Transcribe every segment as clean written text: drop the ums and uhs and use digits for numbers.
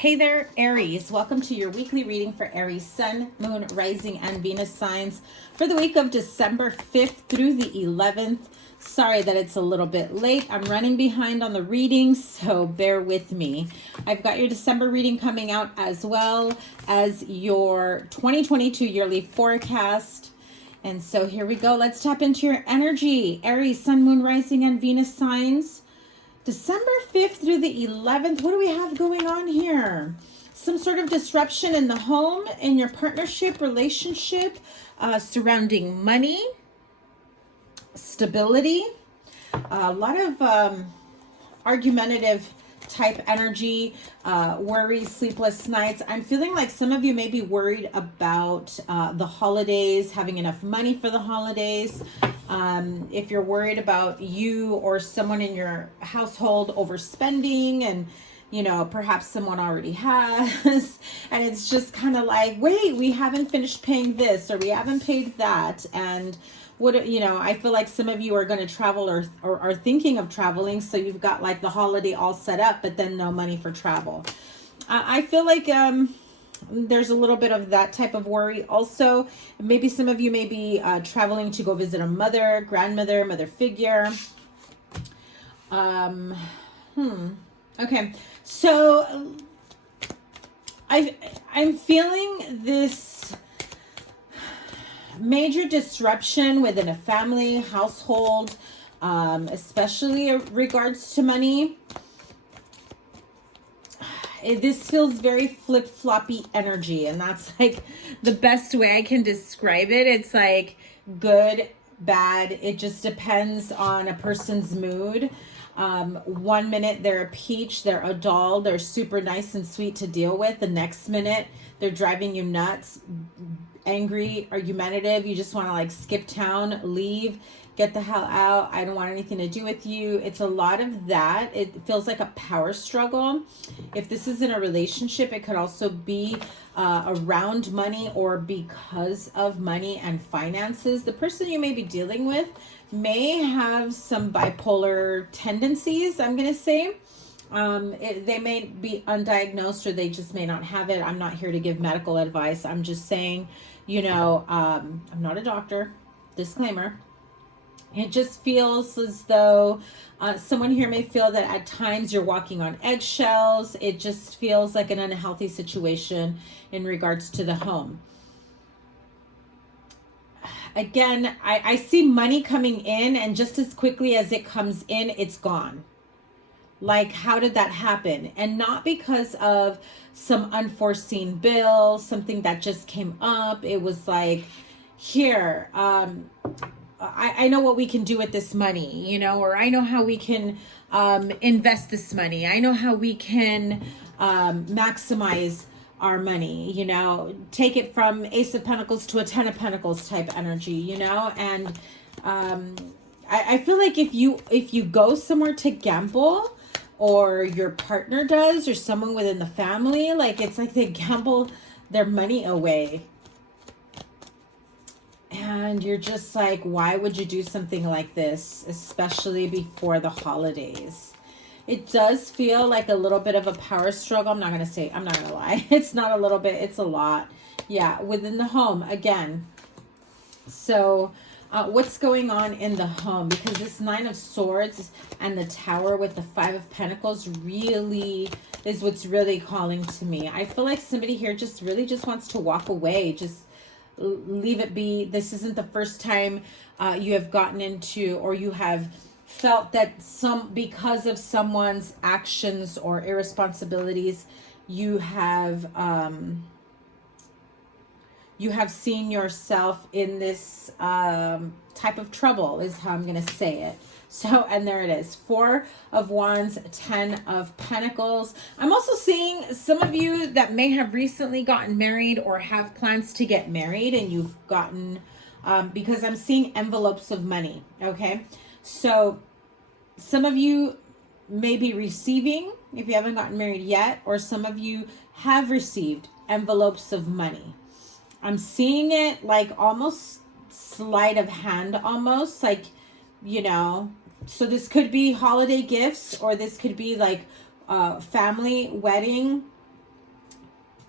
Hey there, Aries. Welcome to your weekly reading for Aries Sun, Moon, Rising, and Venus signs for the week of December 5th through the 11th. Sorry that it's a little bit late. I'm running behind on the readings, so bear with me. I've got your December reading coming out as well as your 2022 yearly forecast. And so here we go. Let's tap into your energy. Aries, Sun, Moon, Rising, and Venus signs. December 5th through the 11th, what do we have going on here? Some sort of disruption in the home, in your partnership, relationship, surrounding money, stability, a lot of argumentative type energy, worries, sleepless nights. I'm feeling like some of you may be worried about the holidays, having enough money for the holidays. If you're worried about you or someone in your household overspending and, you know, perhaps someone already has, and it's just kind of like, wait, we haven't finished paying this or we haven't paid that. And what, you know, I feel like some of you are going to travel or are thinking of traveling. So you've got like the holiday all set up, but then no money for travel. I feel like, there's a little bit of that type of worry. Also, maybe some of you may be traveling to go visit a mother, grandmother, mother figure. Okay, so I'm feeling this major disruption within a family, household, especially in regards to money. This feels very flip-floppy energy, and that's like the best way I can describe it. It's like good, bad. It just depends on a person's mood. 1 minute they're a peach, they're a doll, they're super nice and sweet to deal with. The next minute they're driving you nuts, angry, argumentative. You just want to like skip town, leave, get the hell out. I don't want anything to do with you. It's a lot of that. It feels like a power struggle. If this is in a relationship, it could also be around money or because of money and finances. The person you may be dealing with may have some bipolar tendencies, I'm going to say. They may be undiagnosed or they just may not have it. I'm not here to give medical advice. I'm just saying, you know, I'm not a doctor. Disclaimer. It just feels as though someone here may feel that at times you're walking on eggshells. It just feels like an unhealthy situation in regards to the home. Again, I see money coming in, and just as quickly as it comes in, it's gone. Like, how did that happen? And not because of some unforeseen bill, something that just came up. It was like, here, I know what we can do with this money, you know, or I know how we can invest this money. I know how we can maximize our money, you know, take it from Ace of Pentacles to a Ten of Pentacles type energy, you know. And I feel like if you go somewhere to gamble, or your partner does, or someone within the family, like it's like they gamble their money away. And you're just like, why would you do something like this, especially before the holidays? It does feel like a little bit of a power struggle. I'm not going to lie. It's not a little bit, it's a lot. Yeah, within the home again. So what's going on in the home? Because this Nine of Swords and the Tower with the Five of Pentacles really is what's really calling to me. I feel like somebody here just really just wants to walk away. Just leave it be. This isn't the first time you have gotten into, or you have felt that because of someone's actions or irresponsibilities, you have seen yourself in this type of trouble, is how I'm going to say it. So, and there it is. Four of Wands, Ten of Pentacles. I'm also seeing some of you that may have recently gotten married or have plans to get married, and you've gotten, because I'm seeing envelopes of money, okay? So some of you may be receiving, if you haven't gotten married yet, or some of you have received envelopes of money. I'm seeing it like almost sleight of hand, almost like, you know, so this could be holiday gifts, or this could be like family wedding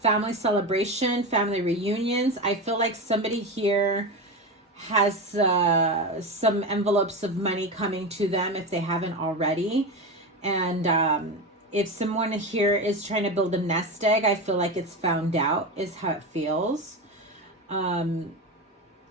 family celebration, family reunions. I feel like somebody here has some envelopes of money coming to them if they haven't already. And if someone here is trying to build a nest egg, I feel like it's found out, is how it feels.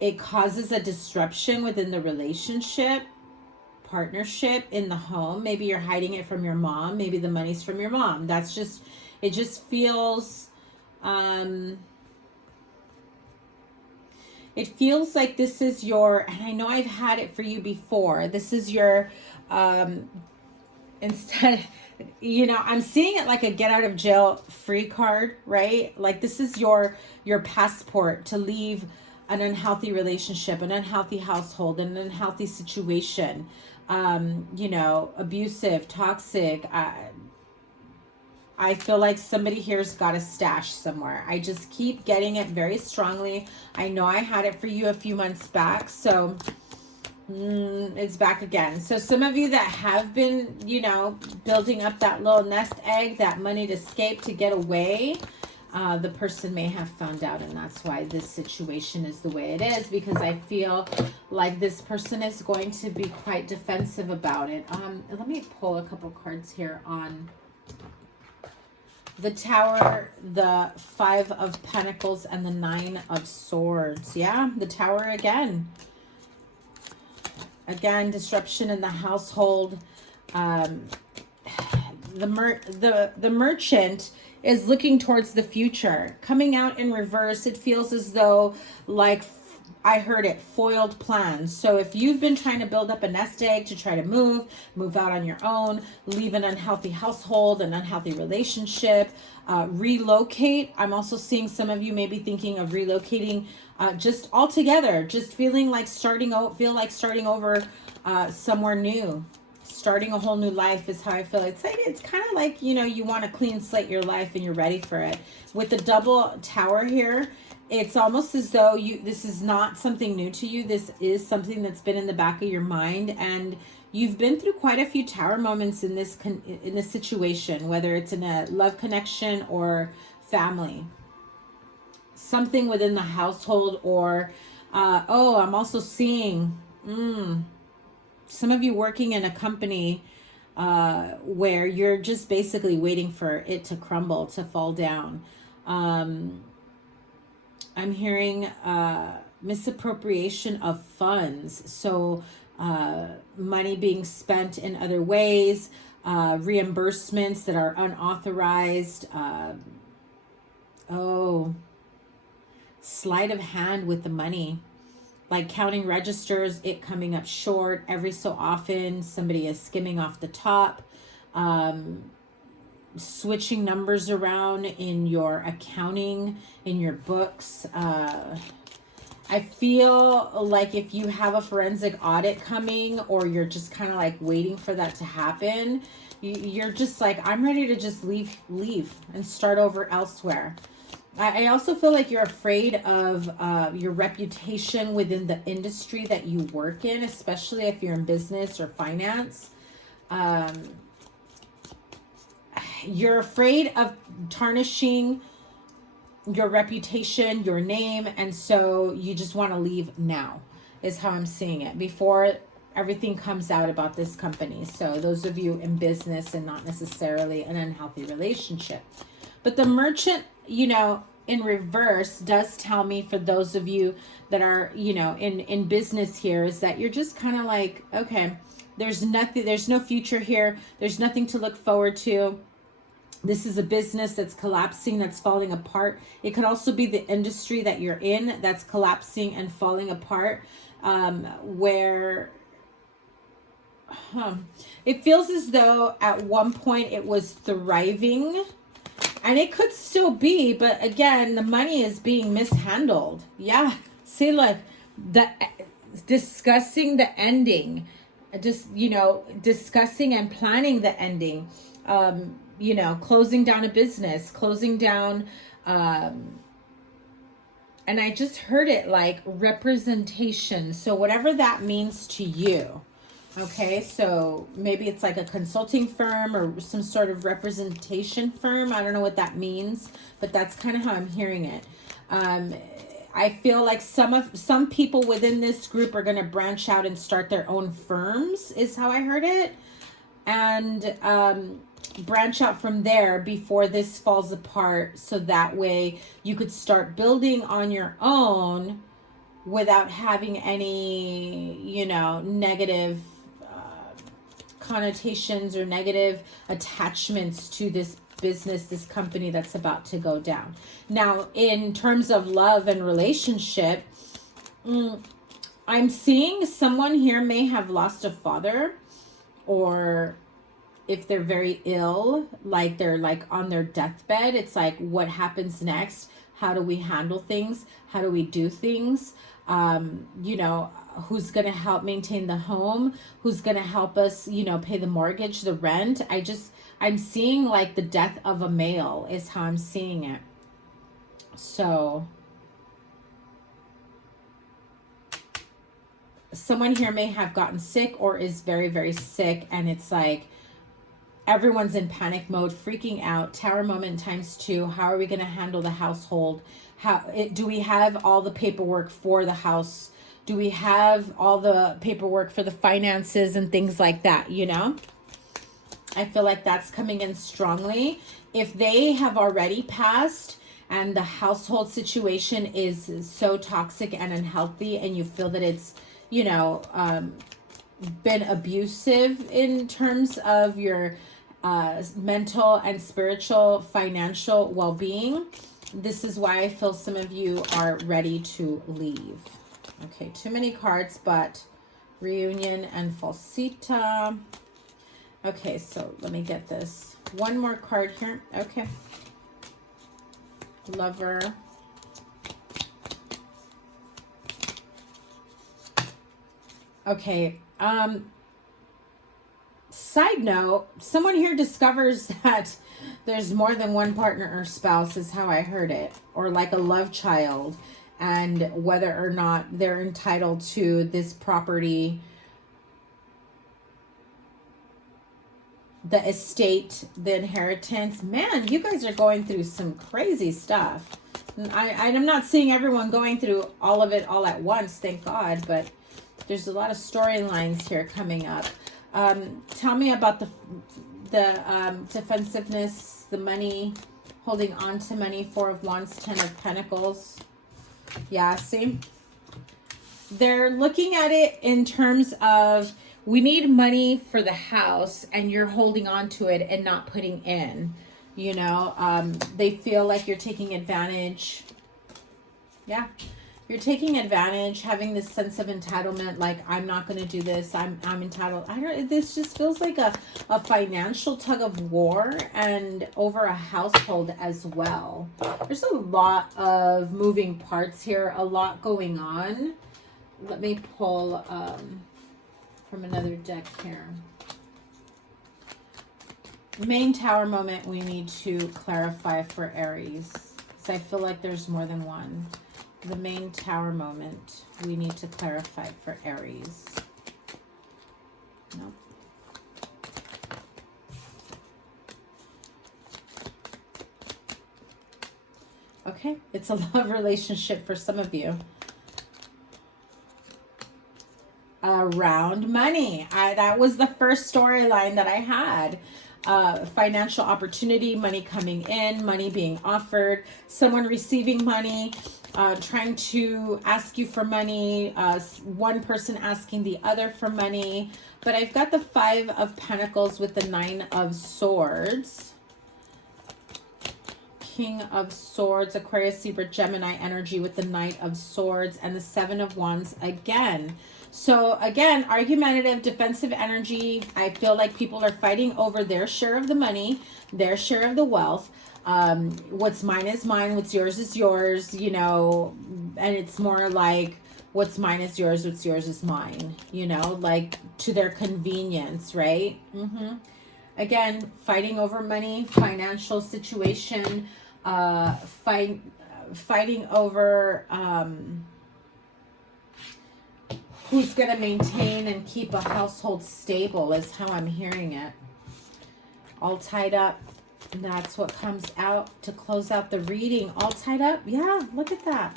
It causes a disruption within the relationship, partnership, in the home. Maybe you're hiding it from your mom. Maybe the money's from your mom. That's just, it just feels, it feels like this is your, and I know I've had it for you before. This is your, instead, you know, I'm seeing it like a get out of jail free card, right? Like this is your passport to leave an unhealthy relationship, an unhealthy household, an unhealthy situation, you know, abusive, toxic. I feel like somebody here's got a stash somewhere. I just keep getting it very strongly. I know I had it for you a few months back, so it's back again. So some of you that have been, you know, building up that little nest egg, that money to escape, to get away, the person may have found out, and that's why this situation is the way it is, because I feel like this person is going to be quite defensive about it. Let me pull a couple cards here on the Tower, the Five of Pentacles, and the Nine of Swords. Yeah, the Tower again. Again, disruption in the household. The Merchant is looking towards the future. Coming out in reverse, it feels as though, like, I heard it, foiled plans. So if you've been trying to build up a nest egg to try to move out on your own, leave an unhealthy household, an unhealthy relationship, relocate. I'm also seeing some of you may be thinking of relocating just altogether, just feeling like starting over somewhere new. Starting a whole new life is how I feel. It's like, it's kind of like, you know, you want to clean slate your life and you're ready for it. With the double tower here, it's almost as though this is not something new to you. This is something that's been in the back of your mind, and you've been through quite a few tower moments in this situation, whether it's in a love connection or family, something within the household, or I'm also seeing some of you working in a company where you're just basically waiting for it to crumble, to fall down. I'm hearing misappropriation of funds. So money being spent in other ways, reimbursements that are unauthorized. Sleight of hand with the money. Like counting registers, it coming up short. Every so often, somebody is skimming off the top. Switching numbers around in your accounting, in your books. I feel like if you have a forensic audit coming, or you're just kind of like waiting for that to happen, you're just like, I'm ready to just leave and start over elsewhere. I also feel like you're afraid of your reputation within the industry that you work in, especially if you're in business or finance. You're afraid of tarnishing your reputation, your name, and so you just want to leave now, is how I'm seeing it, before everything comes out about this company. So those of you in business and not necessarily an unhealthy relationship. But the Merchant, you know, in reverse does tell me, for those of you that are, you know, in business here, is that you're just kind of like, okay, there's no future here. There's nothing to look forward to. This is a business that's collapsing, that's falling apart. It could also be the industry that you're in that's collapsing and falling apart, where it feels as though at one point it was thriving, and it could still be, but again, the money is being mishandled. Yeah, see, look, discussing the ending, just, you know, discussing and planning the ending, you know, closing down a business, closing down, and I just heard it like representation. So whatever that means to you, Okay, so maybe it's like a consulting firm or some sort of representation firm. I don't know what that means, but that's kind of how I'm hearing it. I feel like some people within this group are going to branch out and start their own firms, is how I heard it, and branch out from there before this falls apart, so that way you could start building on your own without having any, you know, negative connotations or negative attachments to this business, this company that's about to go down. Now, in terms of love and relationship, I'm seeing someone here may have lost a father, or if they're very ill, like they're like on their deathbed, it's like, what happens next? How do we handle things? How do we do things? You know, who's going to help maintain the home? Who's going to help us, you know, pay the mortgage, the rent? I'm seeing like the death of a male is how I'm seeing it. So someone here may have gotten sick or is very, very sick, and it's like everyone's in panic mode, freaking out. Tower moment times 2. How are we going to handle the household? Do we have all the paperwork for the house? Do we have all the paperwork for the finances and things like that, you know? I feel like that's coming in strongly. If they have already passed and the household situation is so toxic and unhealthy, and you feel that it's, you know, been abusive in terms of your mental and spiritual, financial well-being, this is why I feel some of you are ready to leave. Okay, too many cards, but reunion and falsita. Okay, so let me get this. One more card here. Okay. Lover. Okay. Side note, someone here discovers that there's more than one partner or spouse, is how I heard it, or like a love child, and whether or not they're entitled to this property, the estate, the inheritance. Man, you guys are going through some crazy stuff. I'm not seeing everyone going through all of it all at once, thank God, but there's a lot of storylines here coming up. Tell me about the defensiveness, the money, holding on to money, 4 of Wands, 10 of Pentacles. Yeah, see? They're looking at it in terms of, we need money for the house, and you're holding on to it and not putting in, you know. They feel like you're taking advantage. Yeah, you're taking advantage, having this sense of entitlement, like, I'm not going to do this, I'm entitled. This just feels like a financial tug of war, and over a household as well. There's a lot of moving parts here, a lot going on. Let me pull from another deck here. Main tower moment we need to clarify for Aries, because I feel like there's more than one. The main tower moment we need to clarify for Aries. Nope. Okay, it's a love relationship for some of you. Around money. That was the first storyline that I had. Financial opportunity, money coming in, money being offered, someone receiving money, trying to ask you for money, one person asking the other for money. But I've got the 5 of Pentacles with the 9 of Swords. King of Swords, Aquarius, Libra, Gemini energy with the Knight of Swords, and the 7 of Wands again. So again, argumentative, defensive energy. I feel like people are fighting over their share of the money, their share of the wealth. What's mine is mine, what's yours is yours, you know, and it's more like, what's mine is yours, what's yours is mine, you know, like to their convenience, right? Again, fighting over money, financial situation, fighting over who's going to maintain and keep a household stable is how I'm hearing it. All tied up. And that's what comes out to close out the reading. All tied up? Yeah, look at that.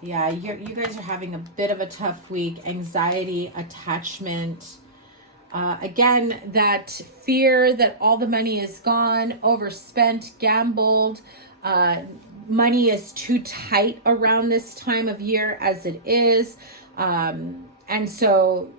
Yeah, you guys are having a bit of a tough week. Anxiety, attachment. Again, that fear that all the money is gone, overspent, gambled. Money is too tight around this time of year as it is. And so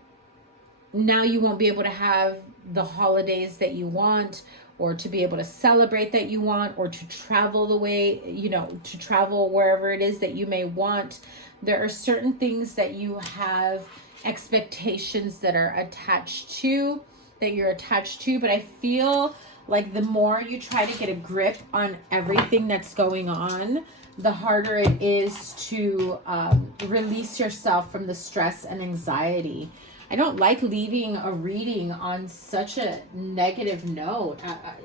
now you won't be able to have the holidays that you want, or to be able to celebrate that you want, or to travel the way, you know, to travel wherever it is that you may want. There are certain things that you have expectations that are attached to, that you're attached to, but I feel like the more you try to get a grip on everything that's going on, the harder it is to release yourself from the stress and anxiety. I don't like leaving a reading on such a negative note.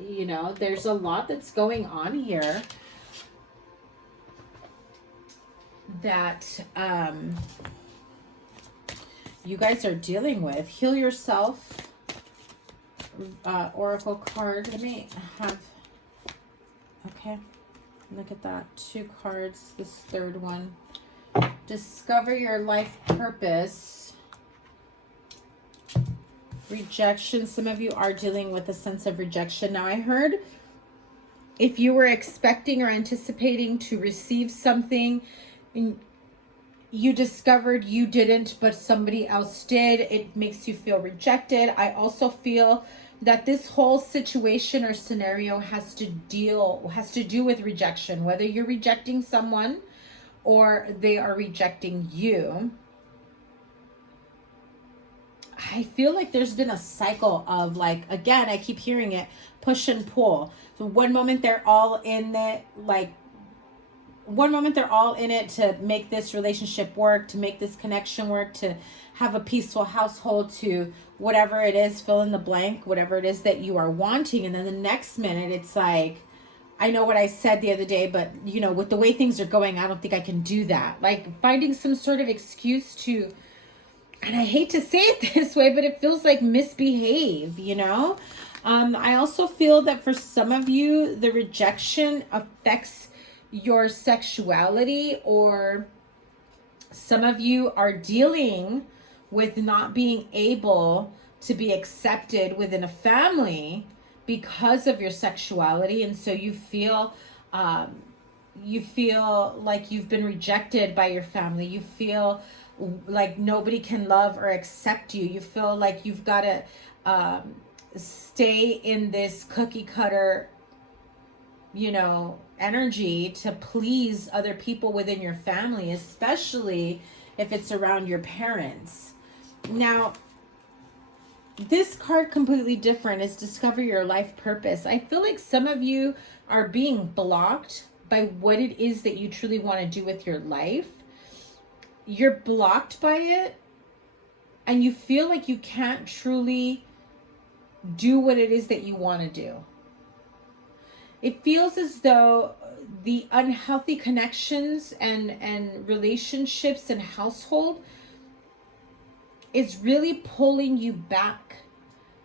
You know, there's a lot that's going on here that you guys are dealing with. Heal yourself. Oracle card. Let me have... Okay. Look at that. 2 cards. This third one. Discover your life purpose. Rejection. Some of you are dealing with a sense of rejection. Now, I heard if you were expecting or anticipating to receive something, you discovered you didn't, but somebody else did. It makes you feel rejected. I also feel that this whole situation or scenario has to do with rejection, whether you're rejecting someone or they are rejecting you. I feel like there's been a cycle of, like, again, I keep hearing it, push and pull. So one moment they're all in it, like, one moment they're all in it to make this relationship work, to make this connection work, to have a peaceful household, to whatever it is, fill in the blank, whatever it is that you are wanting. And then the next minute it's like, I know what I said the other day, but you know, with the way things are going, I don't think I can do that. Like finding some sort of excuse to, and I hate to say it this way, but it feels like misbehave, you know? I also feel that for some of you, the rejection affects your sexuality, or some of you are dealing with not being able to be accepted within a family because of your sexuality. And so you feel like you've been rejected by your family. You feel like nobody can love or accept you. You feel like you've got to stay in this cookie cutter, you know, energy to please other people within your family, especially if it's around your parents. Now, this card completely different is discover your life purpose. I feel like some of you are being blocked by what it is that you truly want to do with your life. You're blocked by it, and you feel like you can't truly do what it is that you want to do. It feels as though the unhealthy connections and relationships and household is really pulling you back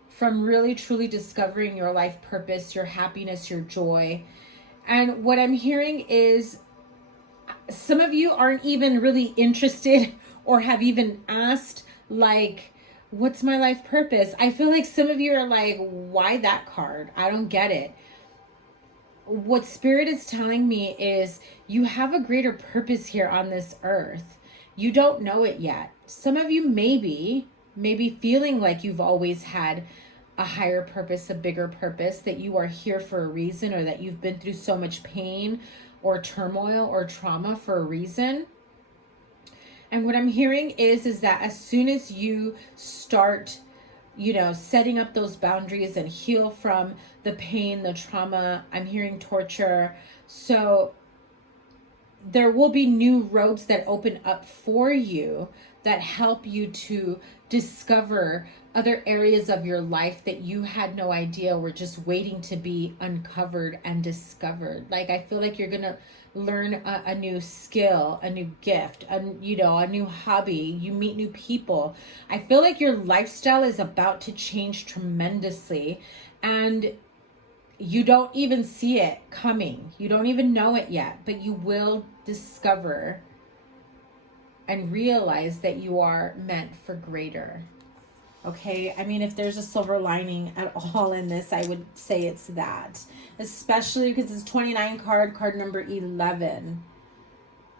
from really truly discovering your life purpose, your happiness, your joy. And what I'm hearing is some of you aren't even really interested or have even asked, like, what's my life purpose? I feel like some of you are like, why that card? I don't get it. What Spirit is telling me is you have a greater purpose here on this earth. You don't know it yet. Some of you maybe feeling like you've always had a higher purpose, a bigger purpose, that you are here for a reason, or that you've been through so much pain or turmoil or trauma for a reason. And what I'm hearing is that as soon as you start, you know, setting up those boundaries and heal from the pain, the trauma, I'm hearing torture. So there will be new roads that open up for you that help you to discover other areas of your life that you had no idea were just waiting to be uncovered and discovered. Like, I feel like you're gonna learn a new skill, a new gift, a new hobby. You meet new people. I feel like your lifestyle is about to change tremendously, and you don't even see it coming. You don't even know it yet, but you will discover and realize that you are meant for greater. Okay, I mean, if there's a silver lining at all in this, I would say it's that. Especially because it's 29 card number 11.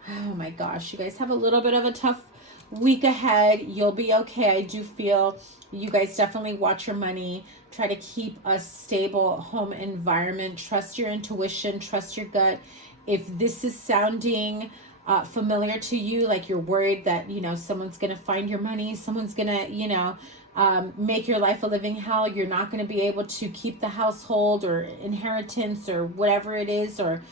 Oh my gosh, you guys have a little bit of a tough week ahead. You'll be okay. I do feel you guys definitely watch your money. Try to keep a stable home environment. Trust your intuition. Trust your gut. If this is sounding familiar to you, like you're worried that, someone's going to find your money, someone's going to, make your life a living hell, you're not going to be able to keep the household or inheritance or whatever it is, or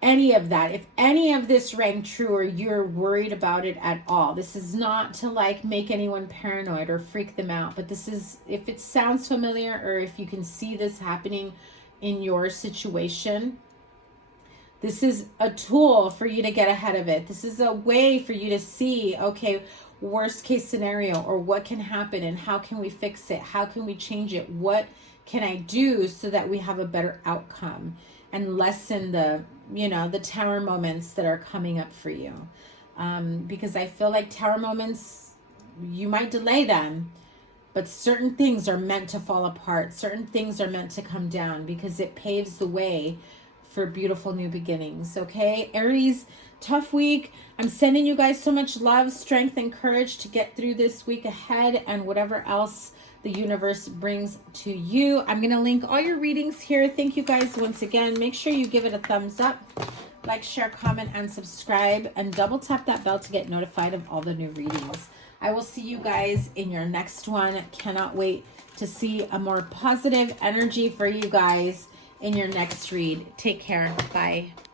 any of that. If any of this rang true, or you're worried about it at all, this is not to like make anyone paranoid or freak them out, but this is, if it sounds familiar, or if you can see this happening in your situation, this is a tool for you to get ahead of it. This is a way for you to see, okay, worst case scenario, or what can happen and how can we fix it? How can we change it? What can I do so that we have a better outcome and lessen the, the tower moments that are coming up for you? Because I feel like tower moments, you might delay them, but certain things are meant to fall apart. Certain things are meant to come down because it paves the way for beautiful new beginnings. Okay, Aries, tough week. I'm sending you guys so much love, strength, and courage to get through this week ahead and whatever else the universe brings to you. I'm going to link all your readings here. Thank you guys once again. Make sure you give it a thumbs up, like, share, comment, and subscribe, and double tap that bell to get notified of all the new readings. I will see you guys in your next one. Cannot wait to see a more positive energy for you guys in your next read. Take care. Bye.